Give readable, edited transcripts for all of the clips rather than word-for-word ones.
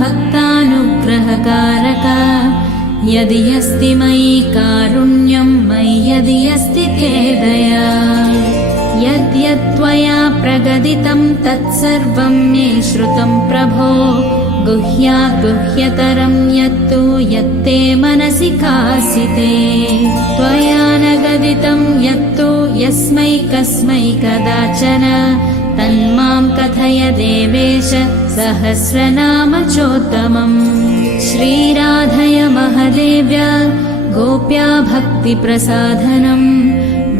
भक्तानुग्रहकारक यदि अस्ति मयि कारुण्यं मयि यदि अस्ति ते दया यद्यत्त्वया प्रगदितं तत्सर्वं मे श्रुतं प्रभो गुह्यात् गुह्यतरं यत्तु यत्ते मनसि कासिते त्वया न गदितं यत्तु यस्मै कस्मै कदाचन तन्मां कथय देवेश सहस्रनाम चोत्तमम् श्रीराधय महदेव्य गोप्या भक्तिप्रसाधनम्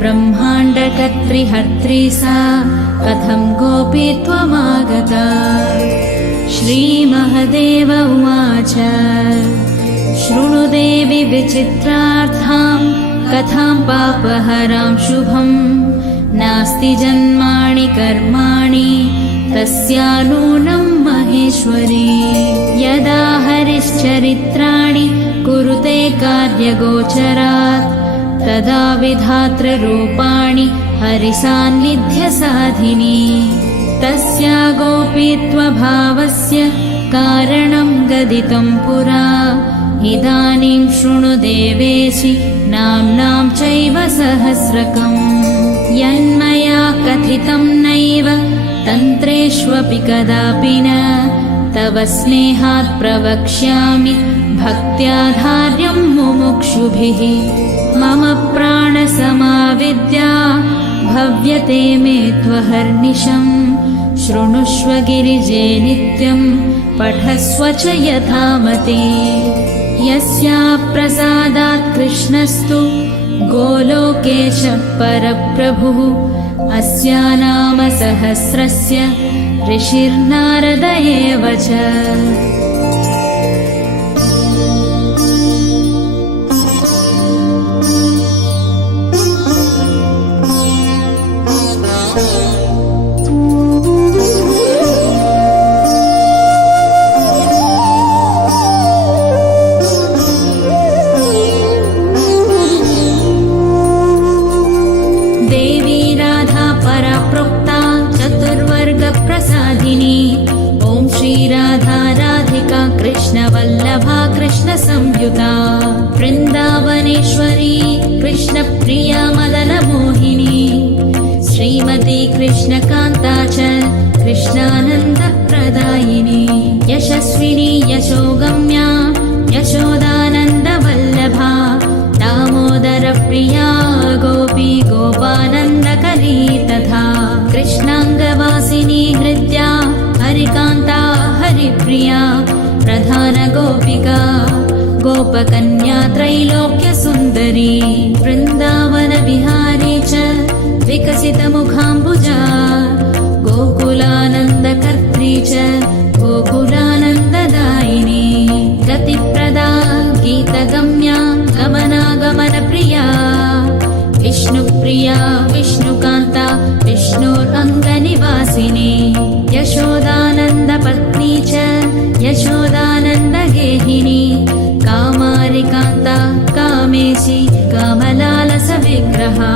ब्रह्माण्डकर्त्री सा कथं गोपी त्वमागता श्रीमहदेव उवाच शृणु देवि विचित्रार्थां कथां पापहरां शुभं नास्ति जन्माणि कर्माणि तस्या नूनं महेश्वरी यदा हरिश्चरित्राणि कुरुते कार्यगोचरात् तदा विधातृरूपाणि हरिसान्निध्यसाधिनी तस्या गोपीत्वभावस्य कारणं गदितं पुरा इदानीं शृणु देवेशि नाम्नां चैव सहस्रकम् यन्मया कथितं नैव तन्त्रेष्वपि कदापि न तव स्नेहात् प्रवक्ष्यामि भक्त्याधार्यं मुमुक्षुभिः मम प्राणसमाविद्या भव्यते मे त्वहर्निशम् शृणुष्व गिरिजे नित्यं पठस्व च यथामति यस्या प्रसादात् कृष्णस्तु गोलोकेश परप्रभुः अस्या नाम सहस्रस्य ऋषिर्नारद एव च कृष्णवल्लभा कृष्णसंयुता वृन्दावनेश्वरी कृष्णप्रिया मदनमोहिनी श्रीमती कृष्णकान्ता च कृष्णानन्दप्रदायिनी यशस्विनी यशोगम्या यशोदानन्दवल्लभा दामोदरप्रिया गोपी गोपानन्दकरी तथा कृष्णाङ्गवासिनी हृद्या हरिकान्ता हरिप्रिया प्रधानगोपिका गोपकन्या त्रैलोक्यसुन्दरी वृन्दावनविहारी च विकसितमुखाम्बुजा गोकुलानन्दकर्त्री च गोकुलानन्ददायिनी गतिप्रदा गीतगम्या गमनागमनप्रिया विष्णुप्रिया विष्णुकान्ता विष्णोरङ्गनिवासिनी यशोदानन्दपत्नी च यशोदानन्दगेहिनी कामारिकान्ता कामेशी कमलालसविग्रहा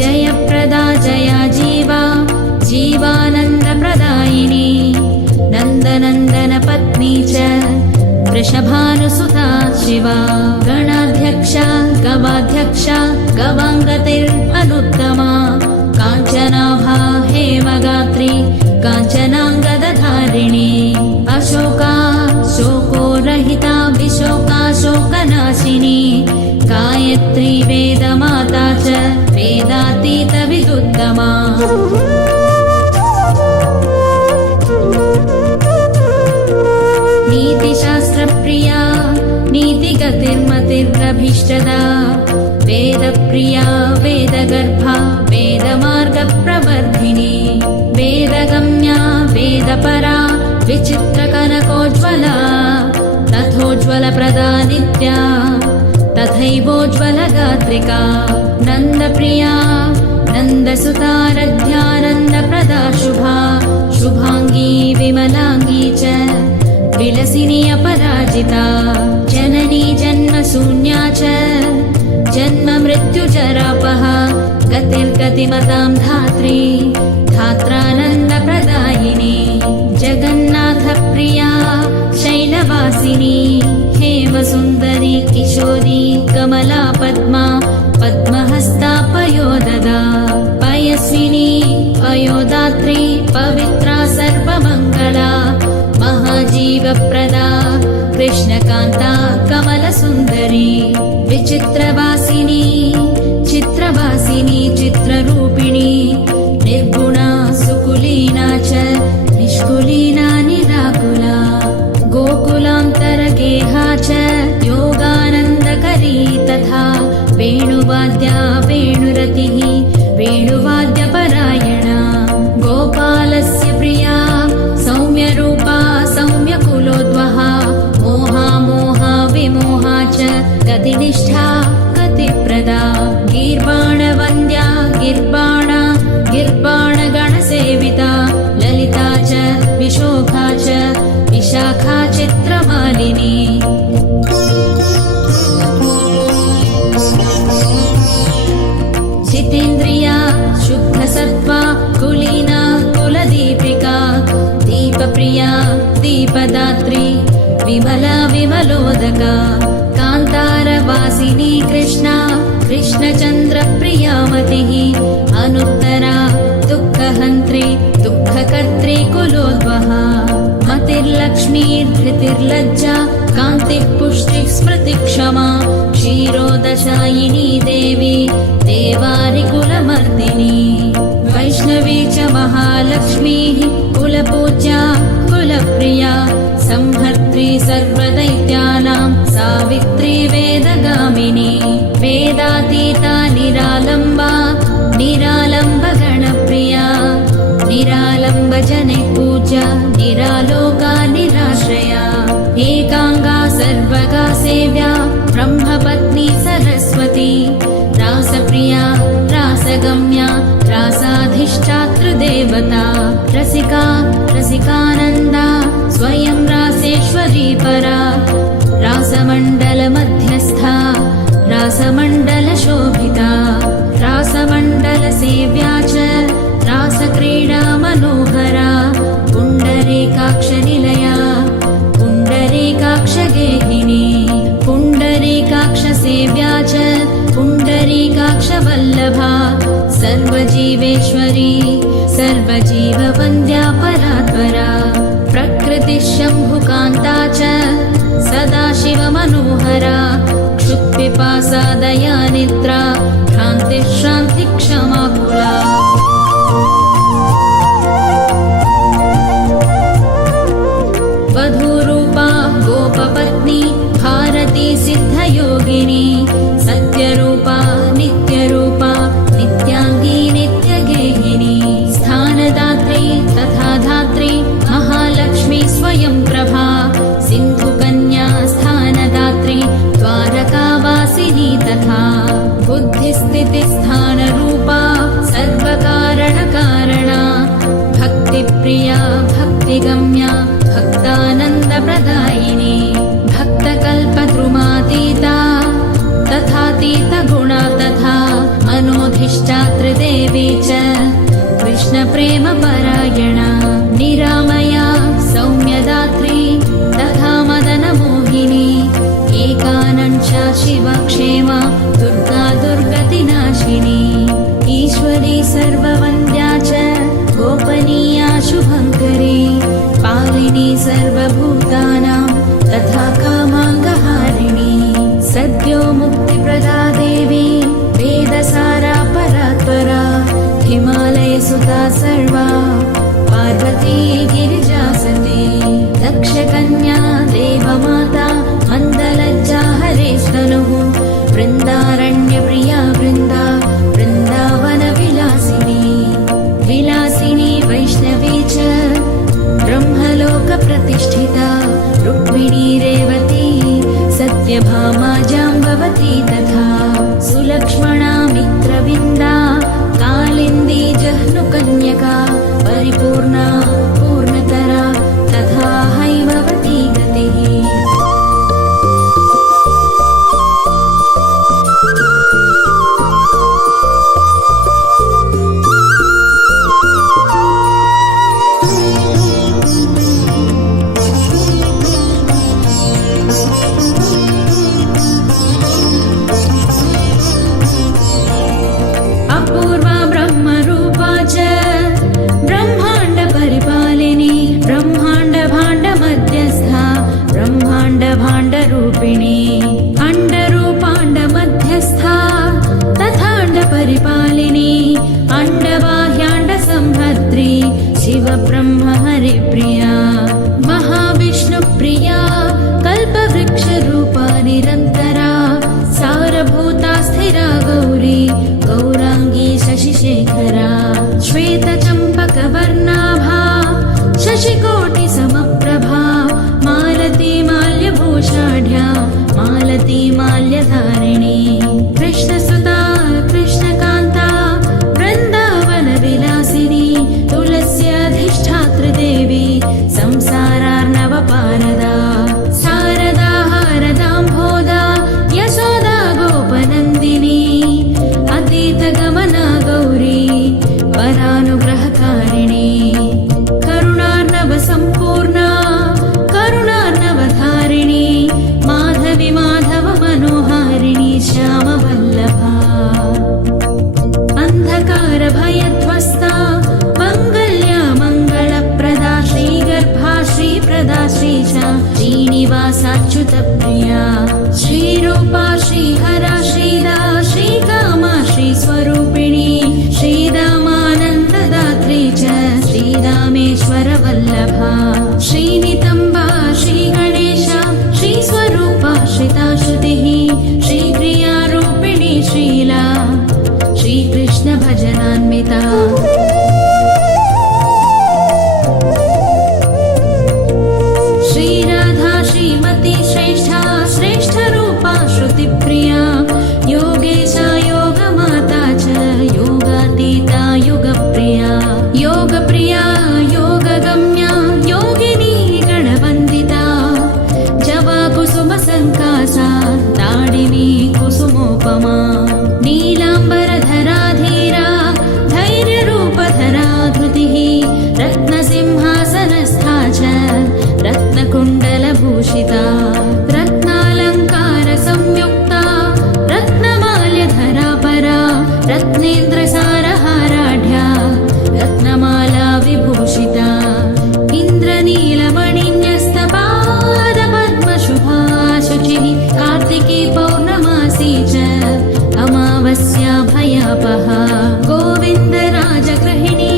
जयप्रदा जया जीवा जीवानन्दप्रदायिनी नन्दनन्दनपत्नी च वृषभानुसुता शिवा गणाध्यक्षा गवाध्यक्षा गवाङ्गतिरनुत्तमा काञ्चनाभा हेमगात्री काञ्चनाङ्गदधारिणी अशोका शोकोरहिता विशोका शोकनाशिनी गायत्री वेदमाता च वेदातीतविदुत्तमा नीतिशास्त्रप्रिया नीतिगतिर्मतिर्भीष्टदा वेदप्रिया वेदगर्भा वेदमार्गप्रवर्धिनी वेदगम्या वेदपरा विचित्रकनकोज्ज्वला तथोज्ज्वलप्रदा नित्या तथैवोज्ज्वलगात्रिका नन्दप्रिया नन्दसुतारध्यानन्दप्रदा शुभा शुभाङ्गी विमलाङ्गी च विलसिनी अपराजिता जननी जन्मशून्या च जन्ममृत्युजरापः गतिर्गतिमतां धात्री धात्रानन्दप्रदायिनी जगन्नाथप्रिया शैल चित्रवासिनी हेमसुन्दरी किशोरी कमला पद्मा पद्महस्ता पयोददा पयस्विनी पयोदात्री पवित्रा सर्वमङ्गला महाजीवप्रदा कृष्णकान्ता कमलसुन्दरी विचित्रवासिनी चित्रवासिनी चित्ररूपिणी निर्गुणा सुकुलीना च निष्कुलीना निराकुला गोकुलान्तरगेहा च योगानन्दकरी तथा वेणुवाद्या वेणुरतिः वेणुवाद्यपरायणा गोपालस्य प्रिया सौम्यरूपा सौम्यकुलोद्वहा मोहा मोहा विमोहा च गतिनिष्ठा गतिप्रदा गीर्वाणवन्द्या गिर्वाणा गिर्वाणगणसेविता ललिता च विशोखा च विशाखा चित्रमालिनी जितेन्द्रिया शुद्धसत्त्वा कुलीना कुलदीपिका दीपप्रिया दीपदात्री विमला विमलोदका कान्तारवासिनी कृष्णा कृष्णचन्द्रप्रियामतिः अनुत्तरा दुःखहन्त्री दुःखकर्त्री कुलोद्वहा मतिर्लक्ष्मी धृतिर्लज्जा कान्तिः पुष्टिः स्मृतिः क्षमा क्षीरोदशायिनी देवी देवारिकुलमर्दिनी वैष्णवी च महालक्ष्मीः कुलपूज्या कुलप्रिया संहर्त्री सर्वदैत्यानां सावित्री वेदगामिनी वेदातीता निरालम्बा निरालम्बगणप्रिया निरालम्बजने पूज्या निरालोका निराश्रया एकाङ्गा सर्वगा सेव्या ब्रह्मपत्नी सरस्वती रासप्रिया रासगम्या रासाधिष्ठातृदेवता रसिका रसिकानन्दा स्वयं रासेश्वरी परा रासमण्डलमध्यस्था रासमण्डलशोभिता रासमण्डलसेव्या च रासक्रीडा मनोहरा पुण्डरीकाक्षनिलया पुण्डरीकाक्षगेहिनी पुण्डरीकाक्षसेव्या च पुण्डरीकाक्षवल्लभा सर्वजीवेश्वरी सर्वजीववन्द्या परात्परा प्रकृतिशम्भुकान्ता च सदाशिवमनोहरा क्षुत्पिपासा दयानिद्रा भ्रान्तिश्रान्तिक्षमाकुला वधूरूपा गोपपत्नी भारती सिद्धयोगिनी सत्यरूपा नित्यरूपा नित्याङ्गी नित्यगेहिनी स्थानदात्री तथा धात्री महालक्ष्मी स्वयं प्रभा सिन्धुकन्या स्थानदात्री द्वारकावासिनी तथा बुद्धिस्थितिस्थानरूपा सर्वकारणकारणा भक्तिप्रिया भक्तिगम्या भक्तानन्दप्रदायिनी भक्तकल्पद्रुमातीता तथातीतगुणा तथा मनोधिष्ठातृदेवी च कृष्णप्रेमपरायणा निरामया सौम्यदात्री तथा मदनमोहिनी एकानञ्चा शिवक्षेमा दुर्गा दुर्गतिनाशिनी ईश्वरी सर्ववन्द्या च गोपनीया शुभङ्करी पालिनी सर्वभूतानां तथा कामाङ्गहारिणी सद्यो मुक्तिप्रदा देवी वेदसारा परात्परा हिमालयसुता सर्वा पार्वती गिरिजासती दक्षकन्या देवमाता मन्दलज्जा हरेस्तनुः वृन्दारण्यप्रिया वृन्दा वृन्दावनविलासिनी विलासिनी वैष्णवी च ब्रह्मलोकप्रतिष्ठिता रुक्मिणी रेवती सत्यभामा जाम्बवती तथा सुलक्ष्मणा मित्रविन्दा कालिन्दी जह्नुकन्यका परिपूर्णा पूर्णतरा तथा हैमवती गतिः कोशाढ्या मालती माल्यधारिणी कृष्णसुता कृष्णकान्ता वृन्दावनविलासिनी तुलस्याधिष्ठातृदेवी संसारार्णवपारदा शारदा हारदाम्भोदा यशोदा गोपनन्दिनी अतीतगमना गौरी वरानुग्रहकारिणी करुणार्णव सम्पूर्णा करुणार्णवधारिणी माधवी माधव मनोहारिणी श्यामवल्लभा अन्धकार भयध्वस्ता मङ्गल्या मङ्गलप्रदा श्रीगर्भा श्रीप्रदा श्रीशा श्रीनिवासाच्युतप्रिया श्रीरूपा श्रीहरा श्रीदा श्रीकामा श्रीस्वरूपिणी श्रीदामानन्ददात्री च श्रीरामेश्वरवल्लभा श्रीनितम्बा श्रीगणेशा श्रीस्वरूपा श्रिताश्रुतिः श्रीक्रियारूपिणी श्रीला श्रीकृष्णभजनान्विता श्रीराधा श्रीमती श्रेष्ठा श्रेष्ठरूपा श्रुतिप्रिया योगेशा योगमाता च योगातीता युगप्रिया योगप्रिया योगगम्या योगिनी गणवन्दिता जवा कुसुमसङ्कासा ताडिनी कुसुमोपमा नीलाम्बरधरा धीरा धैर्यरूपधरा धृतिः रत्नसिंहासनस्था च रत्नकुण्डलभूषिता रत्नालङ्कारसंयुक्ता रत्नमाल्यधरा परा रत्नेन्द्रसारहाराढ्या रत्नमाला विभूषिता इन्द्रनीलमणिन्यस्तपादपद्मशुभा शुचिः कार्तिकी पौर्णमासी च अमावस्या भयापहा गोविन्दराजगृहिणी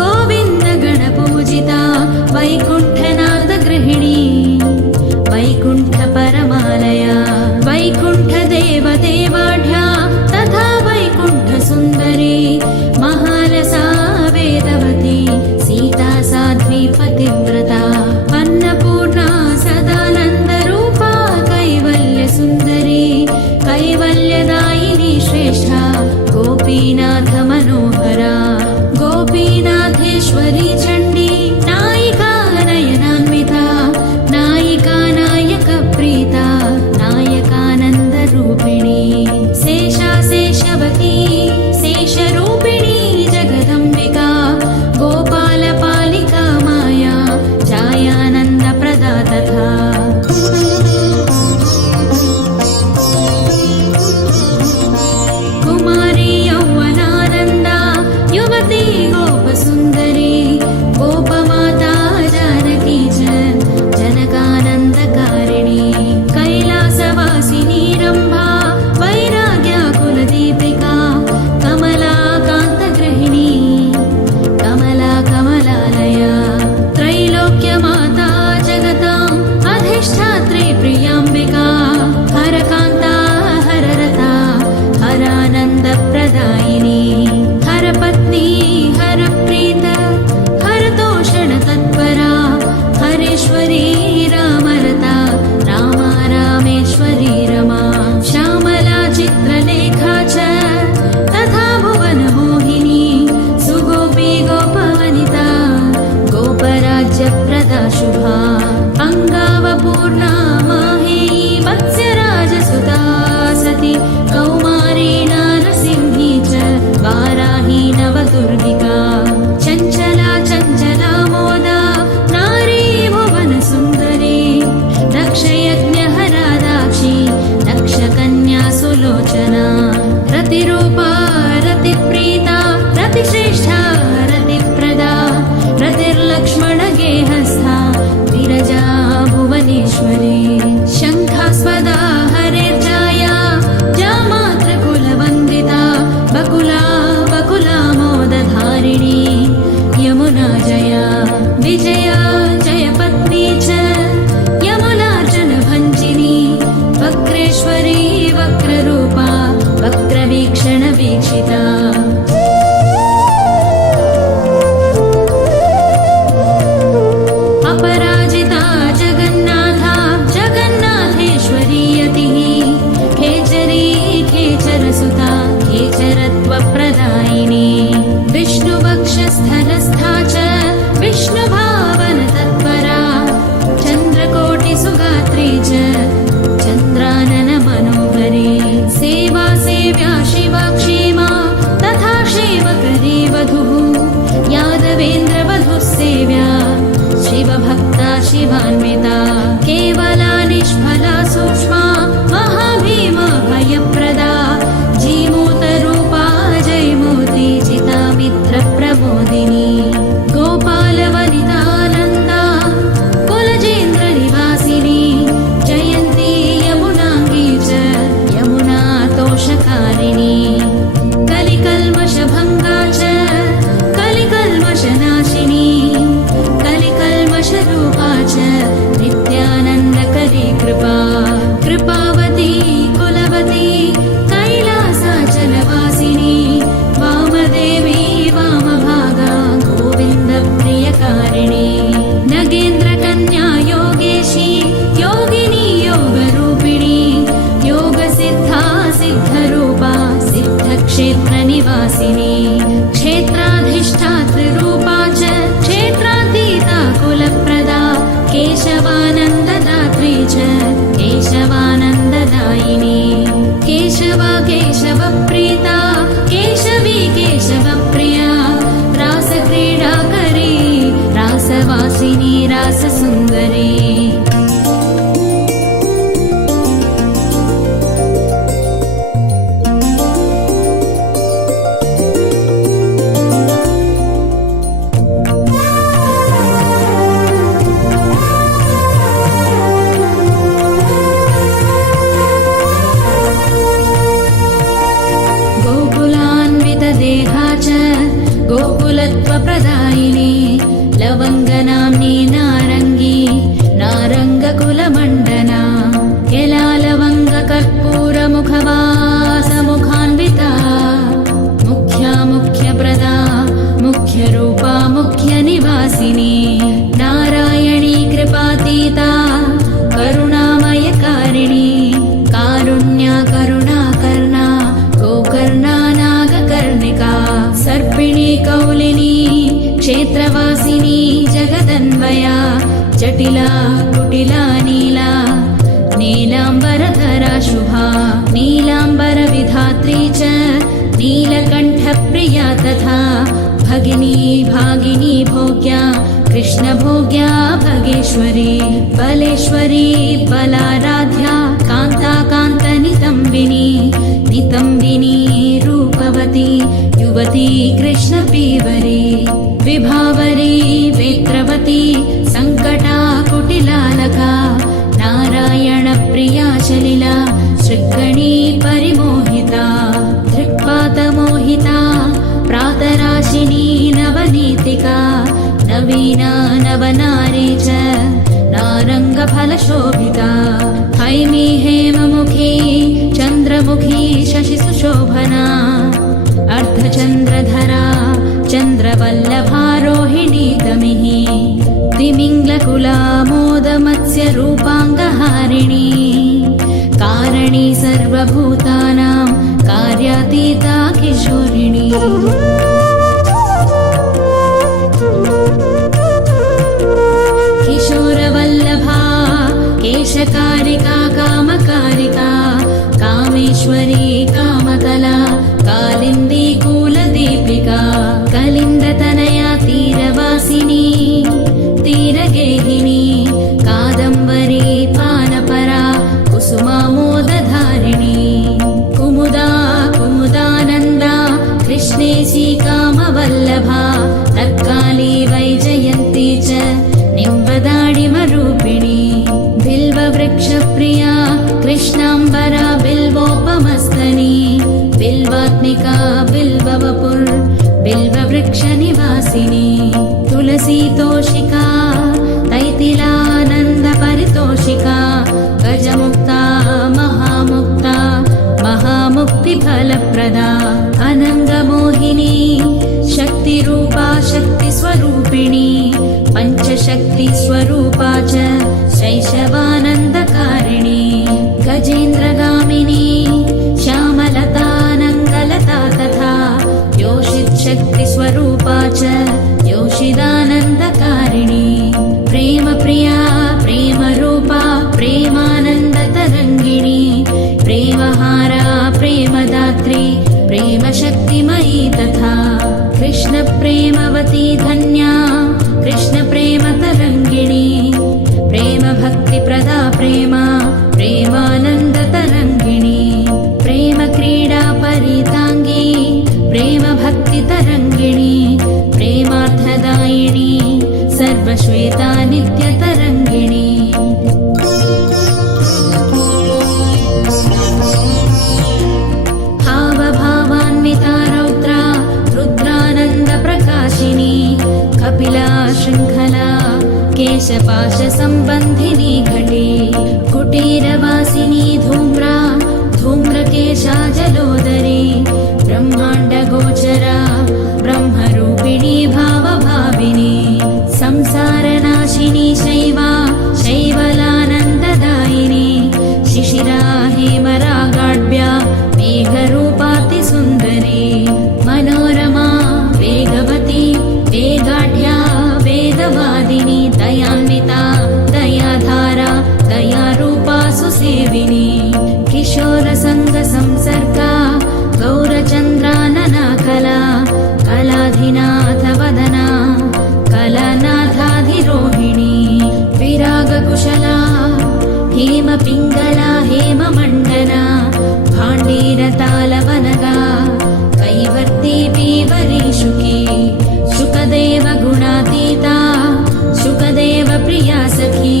गोविन्दगणपूजिता वैकुण्ठनाथगृहिणी वैकुण्ठपरमालया वैकुण्ठदेवदेवाढ्या तथा वैकुण्ठसुन्दरी महालसा वेदवती सीता साध्वी पतिव्रता अन्नपूर्णा सदानन्दरूपा कैवल्यसुन्दरी कैवल्यदायिनी श्रेष्ठा गोपीनाथ मनोहरा गोपीनाथेश्वरी चण्डी नायिका नयनान्विता नायिका नायकप्रीता नायकानन्दरूपिणी शेषा शेषवती शेषरूपिणी जगदम्बिका गोपालपालिका माया छायानन्दप्रदा तथा कुमारी यौवनानन्दा युवती गोपसुन्दरी गोपमाता जानकी च जनकानन्दकारिणी कैलासवासिनी रम्भा वैराग्याकुलदीपिका कमलाकान्तगृहिणी कमला कमलालया त्रैलोक्यमाता जगताम् अधिष्ठात्री प्रियाम्बिका हरकान्ता हररता हरानन्दप्रदायिनी हरपत्नी हरप्रीत हरतोषणतत्परा हरेश्वरी रामरता रामा रामेश्वरी रमा श्यामला चित्रलेखा च तथा भुवनमोहिनी सुगोपी गोपवनिता गोपराज्यप्रदा शुभा अङ्गावपूर्णा माहेयी मत्स्यराजसुता सती कौमारी नारसिंही च वाराही नवदुर्गिका चञ्चला चञ्चला मोदा नारी भुवनसुन्दरी दक्षयज्ञहरा दाक्षी दक्षकन्या सुलोचना रतिरूपा रतिप्रीता रतिश्रेष्ठा रतिप्रदा रतिर्लक्ष्मणगेहस्था विरजा भुवनेश्वरी शङ्खास्पदा हरेर्जाया जामातृकुलवन्दिता बकुला बकुलामोदधारिणी यमुना जया विजया जयपत्नी च यमुनार्जनभञ्जिनी वक्रेश्वरी वक्ररूपा वक्रवीक्षणवीक्षिता अपराजिता जगन्नाथा च चन्द्रानन मनोहरी सेवा सेव्या शिवा क्षेमा तथा क्षेमकरी वधुः यादवेन्द्र वधुः सेव्या शिवभक्ता शिवान्विता केवला निष्फला सूक्ष्मा महाभीमा भयप्रदा जीमूतरूपा जयमूर्ति चिता मित्रप्रबोधिनी गोपालवनितानन्दा कुलजेन्द्र निवासिनी जयन्ती यमुनाङ्गी च यमुना तोषकारिणी कलिकल्मषभङ्गा च कलिकल्मषनाशिनी कलिकल्मषरूपा च नित्यानन्दकरी कृपा कृपावती कुलवती कैलासाचलवासिनी वामदेवी वामभागा गोविन्दप्रियकारिणी नगेन्द्रकन्या योगेशी योगिनी योगरूपिणी योगसिद्धा सिद्धरूपा सिद्धक्षेत्रनिवासिनी क्षेत्राधिष्ठातृरूपा च क्षेत्रातीता कुलप्रदा केशवानन्ददात्री च केशवानन्ददायिनी केशवा केशवप्रीता केशवी केशवप्रिया रासक्रीडाकरी रासवासिनी राससुन्दरी गोकुलान्वितदेहा च गोकुलत्वप्रदायिनी लवङ्गनाम्नी नारङ्गी नारङ्गकुलमण्डना यलालवङ्गकर्पूरमुखवासमुखान्विता मुख्या मुख्यप्रदा मुख्यरूपा मुख्यनिवासिनी नारायणी कृपातीता करुणामयकारिणी कारुण्या करुणाकर्णा गोकर्णा नागकर्णिका सर्पिणी कौलिनी क्षेत्रवासिनी जगदन्वया जटिला कुटिला नीला नीलाम्बरधरा शुभा नीलाम्बरविधात्री च नीलकण्ठप्रिया तथा भगिनी भागिनी भोग्या कृष्णभोग्या भगेश्वरी बलेश्वरी बलाराध्या कान्ता कान्तनितम्बिनी नितम्बिनी रूपवती युवती कृष्णपीवरी विभावरी वेत्रवती सङ्कटा कुटिलालका नारायणप्रिया चलिला शृङ्गणी परिमोहिता दृक्पातमोहिता प्रातराशिनी नवनीतिका नवीना नवनारी च नारङ्गफलशोभिता हैमी हेममुखी चन्द्रमुखी शशिसुशोभना अर्धचन्द्रधरा चन्द्रवल्लभारोहिणी गमिः तिमिङ्गकुलामोदमत्स्यरूपाङ्गहारिणी कारिणी सर्वभूतानां कार्यातीता किशोरिणी किशोरवल्लभा केशकारिका कामकारिका कामेश्वरी कामकला कालिन्दी कूलदीपिका कलिन्दतनया तीरवासिनी तीरगेहिनी कादम्बरी पानपरा कुसुमामोदधारिणी कुमुदा कुमुदानन्दा कृष्णेशी कामवल्लभा तत्काली वैजयन्ती च निम्बदाडिमरूपिणी बिल्ववृक्षप्रिया कृष्णाम्बरा बिल्वोपमस्तनी बिल्वात्मिका बिल्ववपुर् बिल्ववृक्षनिवासिनी तुलसीतोषिका तैतिलानन्दपरितोषिका गजमुक्ता महामुक्ता महामुक्तिफलप्रदा अनङ्गमोहिनी शक्तिरूपा शक्तिस्वरूपिणी पञ्चशक्तिस्वरूपा च शैशवानन्दकारिणी गजेन्द्रगामिनी श्यामलतानङ्गलता तथा योषितशक्तिस्वरूपा च योषिदानन्दकारिणी प्रेमप्रिया प्रेमरूपा प्रेमा प्रेमशक्तिमयी तथा कृष्णप्रेमवती धन्या कृष्णप्रेमतरङ्गिणी प्रेमभक्तिप्रदा प्रेमानन्दतरङ्गिणी प्रेमक्रीडा परिताङ्गी प्रेमभक्तितरङ्गिणी प्रेमार्थदायिनी सर्वश्वेता नित्यतरङ्गिणी हावभावान्विता रौद्रा रुद्रानन्दप्रकाशिनी कपिला शृङ्खला केशपाशसम्बन्धिनी घटी कुटीरवासिनी धूम्रा धूम्रकेशा जलोदरी ब्रह्माण्डगोचरा ब्रह्मरूपिणी भावभाविनी संसारनाशिनी शैवा शैवलानन्ददायिनी शिशिरा हेमरागाढ्या मेघरूपातिसुन्दरी मनोरमा वेगवती वेगाढ्या वेदवादिनी दयान्विता दयाधारा दयारूपा सुसेविनी किशोरसङ्गसंसर्गा गौरचन्द्रानना कला कलाधिनाथवदना कलानाथाधिरोहिणी विरागकुशला हेमपिङ्गला हेममण्डना भाण्डीरतालवनगा कैवर्ती पीवरी शुकी शुकदेव गुणातीता शुकदेव प्रिया सखी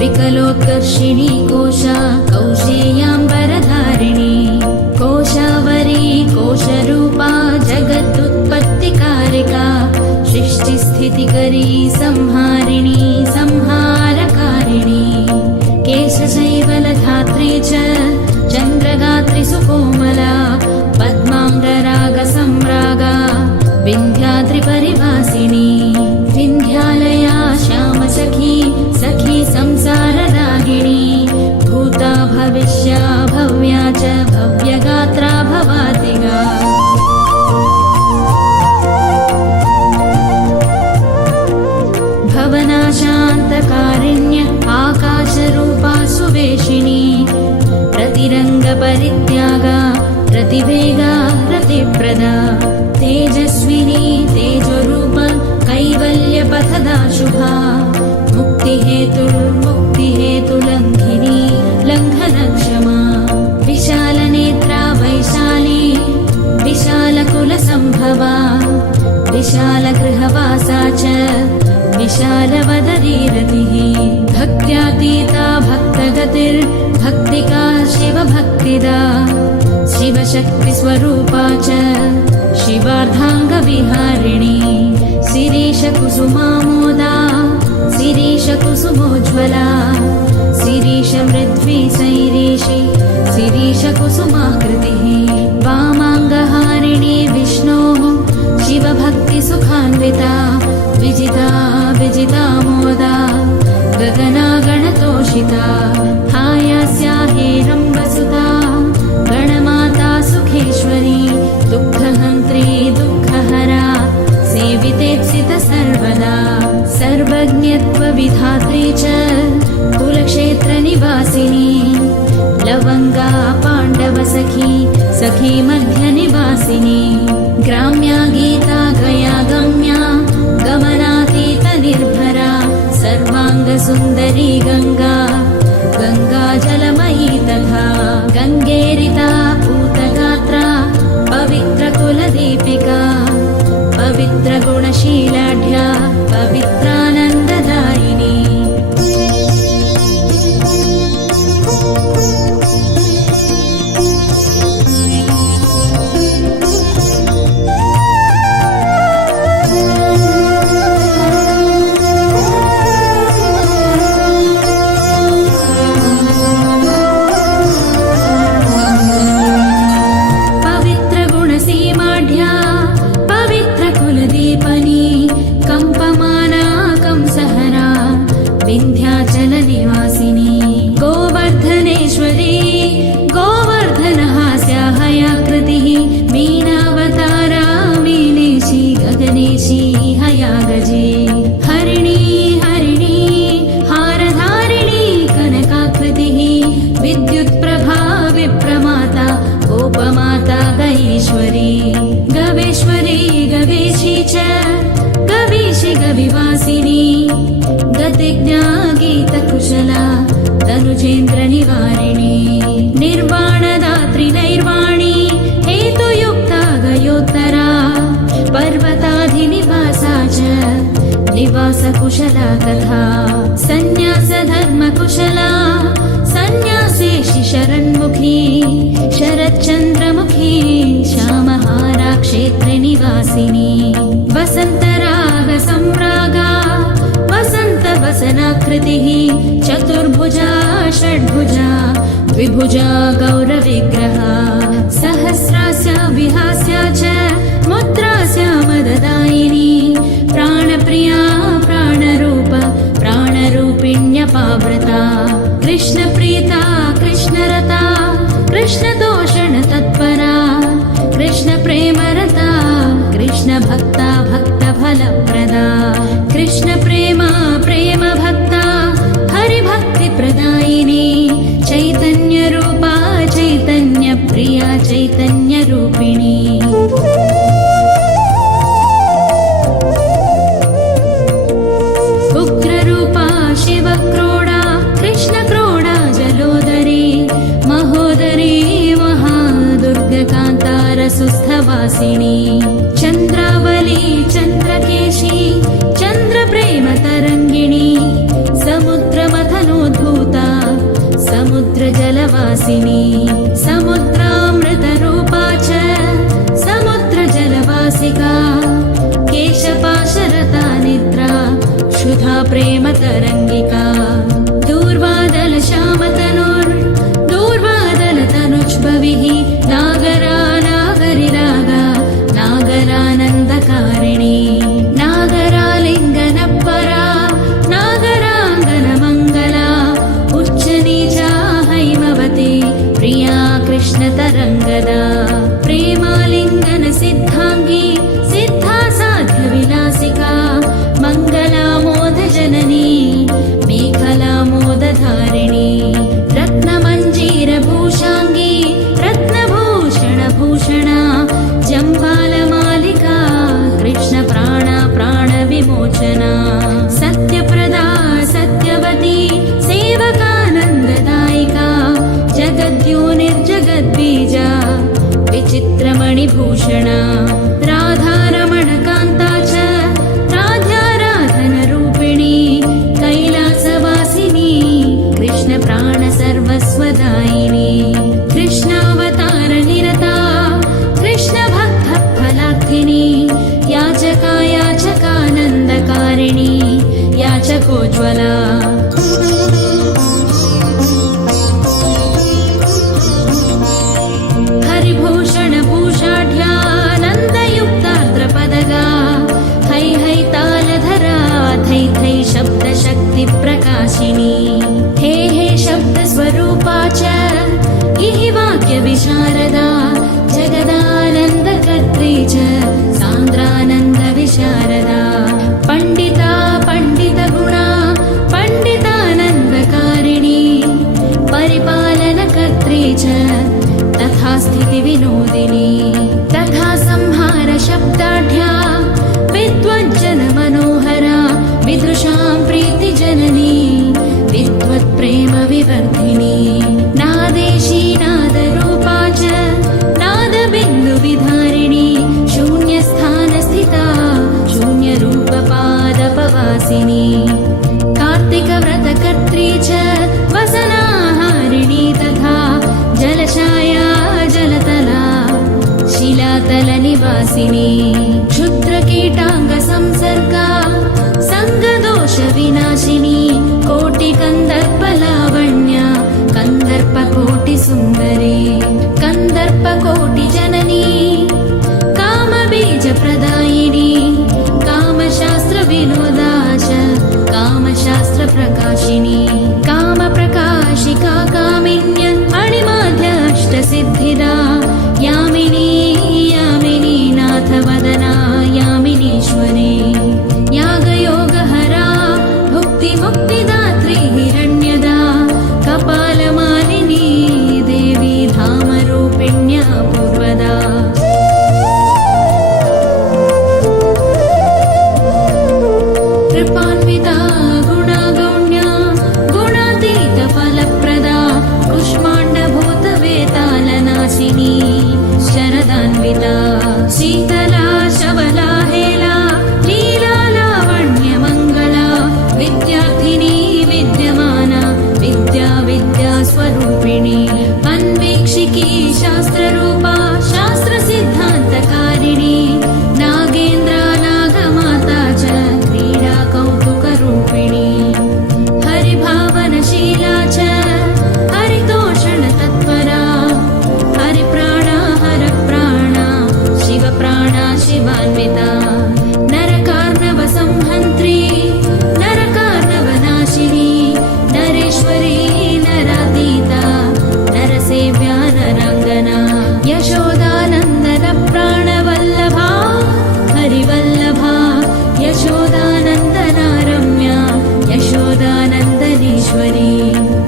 विकलोत्कर्षिणी कोशा कौशेयाम्बरधारिणी कोशावरी कोशरूपा जगदुत्पत्तिकारिका सृष्टिस्थितिकरी संहारिणी संहारकारिणी केशशैवलधात्री च चन्द्रगात्री सुकोमला पद्माङ्गरागसम्रागा विन्ध्याद्रिपरिवासिनी विन्ध्यालया श्यामसखी सखी संसाररागिणी भूता भविष्या भव्या च भव्यगात्रा भवातिगा भवनाशान्तकारिण्य आकाशरूपा सुवेशिनी प्रतिरङ्गपरित्यागा प्रतिवेगा रतिप्रदा तेजस्विनी तेजोरूप कैवल्यपथदा शुभा मुक्तिहेतुर्मुक्तिहेतुलङ्घिनी लङ्घनक्षमा विशालनेत्रा वैशाली विशालकुलसम्भवा विशालगृहवासा च विशालवदनीरतिः भक्त्यातीता भक्तगतिर्भक्तिका शिवभक्तिदा शिवशक्तिस्वरूपा च शिवार्धाङ्गविहारिणी शिरीशकुसुमामोदा शिरीशकुसुमोज्ज्वला शिरीशमृद्वी सैरीशि शिरीशकुसुमाकृतिः वामाङ्गहारिणी विष्णोः शिवभक्तिसुखान्विता विजिता विजितामोदा गगनागणतोषिता हायास्या हेरम्बसुता गणमाता सुखेश्वरी दुःखहन्त्री दुःखहरा सेवितेप्सित सर्वदा सर्वज्ञत्वविधात्री च कुलक्षेत्रनिवासिनी लवङ्गा पाण्डवसखी सखी मध्यनिवासिनी ग्राम्या गीता गया गम्या गमनातीतनिर्भरा सर्वाङ्गसुन्दरी गङ्गा गङ्गाजलमयी तथा गङ्गेरिता पूतगात्रा पवित्रकुलदीपिका पवित्रगुणशीलाढ्या पवित्रानन्ददायिनी द्विजेन्द्रनिवारिणी निर्वाणदात्री नैर्वाणी हेतुयुक्ता गयोत्तरा पर्वताधिनिवासा च निवासकुशला तथा सन्न्यासधर्मकुशला सन्न्यासेशि शरन्मुखी शरच्चन्द्रमुखी श्यामहारा क्षेत्रनिवासिनी वसन्तरागसम्रागा वसन्तवसनाकृतिः चतुर्भुजा षड्भुजा द्विभुजा गौरविग्रहा सहस्रास्या विहास्या च मुद्रास्या मददायिनी प्राणप्रिया प्राणरूप प्राणरूपिण्यपावृता कृष्णप्रीता कृष्णरता कृष्णतोषणतत्परा कृष्णप्रेमरता कृष्णभक्ता भक्तफलप्रदा कृष्णप्रेमा प्रेमभक्ता हरिभक्तिप्रदायिनी चैतन्यरूपा चैतन्यप्रिया चैतन्यरूपिणी उग्ररूपा शिवक्रोडा कृष्णक्रोडा जलोदरी महोदरी महादुर्गकान्तारसुस्थवासिनी चन्द्रावली चन्द्रकेशी चन्द्रप्रेमतरङ्गिणी समुद्रमथनोद्भूता समुद्रजलवासिनी समुद्रामृतरूपा च समुद्रजलवासिका केशपाशरता निद्रा क्षुधा प्रेमतरङ्गिका दूर्वादलश्यामतनुर्दूर्वादलतनुज्भविः नागरा नागरिरागा नागरानन्दकारिणी नागरालिङ्गनपरा नागराङ्गनमङ्गला उच्चनीचा हैमवती प्रिया कृष्णतरङ्गदा प्रेमालिङ्गनसिद्धाङ्गी सिद्धा साध्यविलासिका मङ्गलामोदजननी मेखलामोदधारिणी रत्नमञ्जीरभूषाङ्गी रत्नभूषणभूषणा जम्बालमालिका कृष्णप्राणा प्राणविमोचना सत्यप्रदा सत्यवती सेवकानन्ददायिका जगद्योनिर्जगद्बीजा विचित्रमणिभूषणा राधारमणकान्ता च राधाराधनरूपिणी कैलासवासिनी कृष्णप्राणसर्वस्वदायिनी कृष्णावतारनिरता कृष्णभक्तफलार्थिनी याचका याचकानन्दकारिणी याचकोज्ज्वला हरिभूषणभूषाढ्यानन्दयुक्ताद्रपदगा है है तालधरा थै थै शब्दशक्तिप्रकाशिनी हे हे शब्दस्वरूपा च इहि वाक्यविशारदा जगदानन्दकर्त्री च सान्द्रानन्दविशारदा पण्डिता पण्डितगुणा पण्डितानन्दकारिणी परिपालनकर्त्री च तथा स्थितिविनोदिनी तथा संहारशब्दाढ्या विद्वज्जनमनोहरा विदुषां प्रीतिजननी विद्वत्प्रेमविवर्धिनी नादेशी नादरूपा च नादबिन्दुविधारिणी शून्यस्थानस्थिता शून्यरूपपादपवासिनी कार्तिकव्रतकर्त्री च वसनाहारिणी तथा जलशाया जलतला शिलातलनिवासिनी क्षुद्रकीटाङ्गसंसर्गा सङ्गदोषविनाशिनी कोटिकन्दर्पलावण्या कन्दर्पकोटिसुन्दरी कन्दर्पकोटिजननी कामबीजप्रदायिनी कामशास्त्रविनोदा च कामशास्त्रप्रकाशिनी कामप्रकाशिका कामिन्य अणिमाध्य अष्टसिद्धिदा यामिनी यामिनी नाथवदना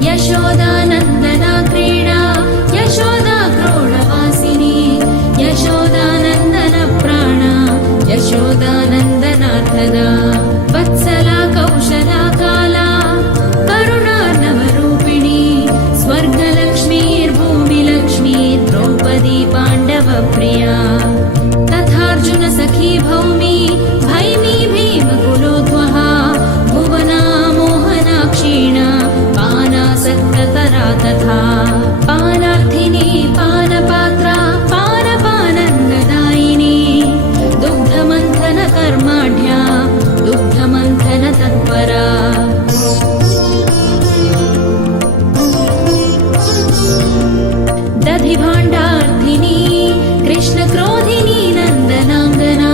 यशोदानन्दना क्रीडा यशोदा क्रोडवासिनी यशोदानन्दन प्राणा यशोदानन्दनार्थदा वत्सला कौशला काला करुणार्णवरूपिणी स्वर्गलक्ष्मीर्भूमिलक्ष्मी द्रौपदी पाण्डवप्रिया तथार्जुन सखी भौमी भैमी भीमकुलोद्वहा भुवना मोहना क्षीणा पानासक्ततरा तथा पानार्थिनी पानपात्रा पानपानन्ददायिनी दुग्धमन्थन कर्माढ्या दुग्धमन्थन तत्परा दधिभाण्डार्थिनी कृष्णक्रोधिनी नन्दनाङ्गना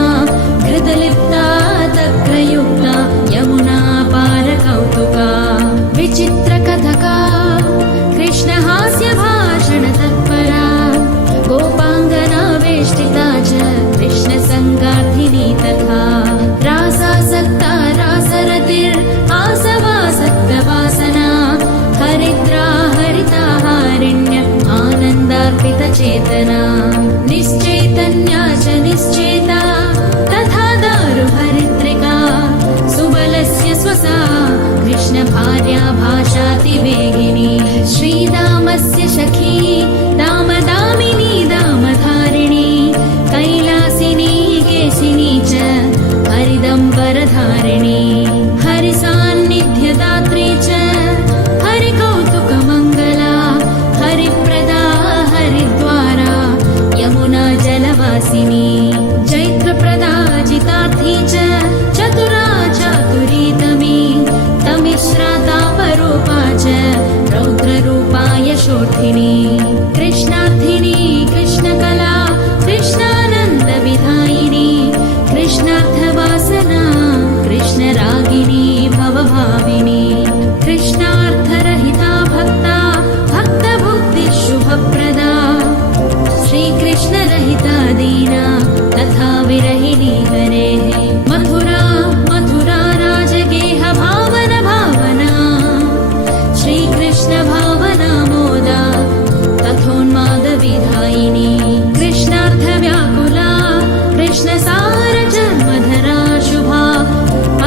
घृतलिप्ता तक्रयुक्ता यमुना पारकौतुका विचित्रकथका कृष्णहास्यभाषणतत्परा गोपाङ्गना वेष्टिता च कृष्णसङ्गार्थिनी तथा रासासक्ता रासरतिर्आसवासक्तवासना हरिद्रा हरिताहारिण्य आनन्दार्पितचेतना निश्चैतन्या च निश्चेता तथा दारुहरित्रिका सुबलस्य स्वसा कृष्णभार्या भाषातिवेगिनी श्रीदामस्य सखी दामदामिनी दामधारिणी कैलासिनी केशिनी च हरिदम्बरधारिणी हरिसान्निध्यदात्री च हरिकौतुकमङ्गला हरिप्रदा हरिद्वारा यमुना जलवासिनी चैत्रप्रदा जितार्थी च चतुरा चातुरीतमी तमिश्रा तापरूपा च रौद्ररूपा यशोर्थिनी कृष्णार्थिनी कृष्णकला कृष्णानन्दविधायिनी कृष्णार्थवासना कृष्णरागिनी भवभाविनी कृष्णार्थरहिता भक्ता भक्तभुक्तिशुभप्रदा श्रीकृष्णरहिता दीना तथा विरहिणी हरेः मथुरा मथुरा राजगेह भावन भावना श्रीकृष्ण भावना मोदा तथोन्मादविधायिनी कृष्णार्थव्याकुला कृष्णसार जन्मधरा शुभा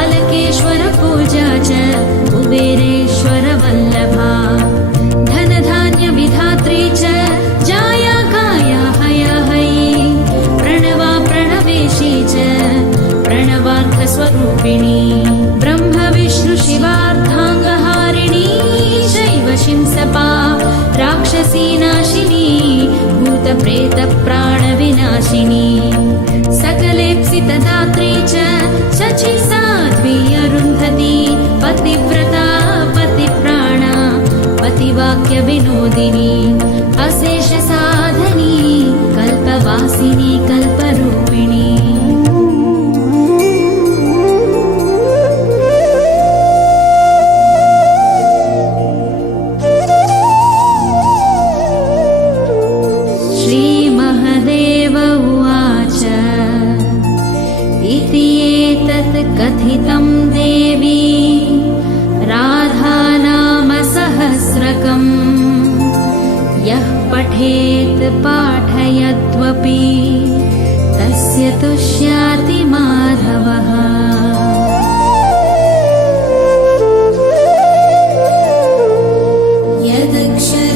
अलकेश्वर पूजा च कुबेरेश्वर वल्लभा धनधान्यविधात्री च जाया काया हया हयी प्रणवा प्रणवेशी च प्रणवार्थस्वरूपिणी ब्रह्म विष्णु शिवार्धाङ्गहारिणी शैव शिंसपा राक्षसी नाशिनी भूतप्रेतप्राणविनाशिनी सकलेप्सितदात्री च शचि साध्वी अरुन्धती पतिव्रता पतिप्राणा पतिवाक्यविनोदिनी अशेषसाधनी कल्पवासिनी कल्परूपिणी श्रीमहदेव उवाच इति एतत् कथितं देवी राधानामसहस्रकम् यः पठेत् पाठयद्वपि तस्य तुष्याति माधवः यदक्षर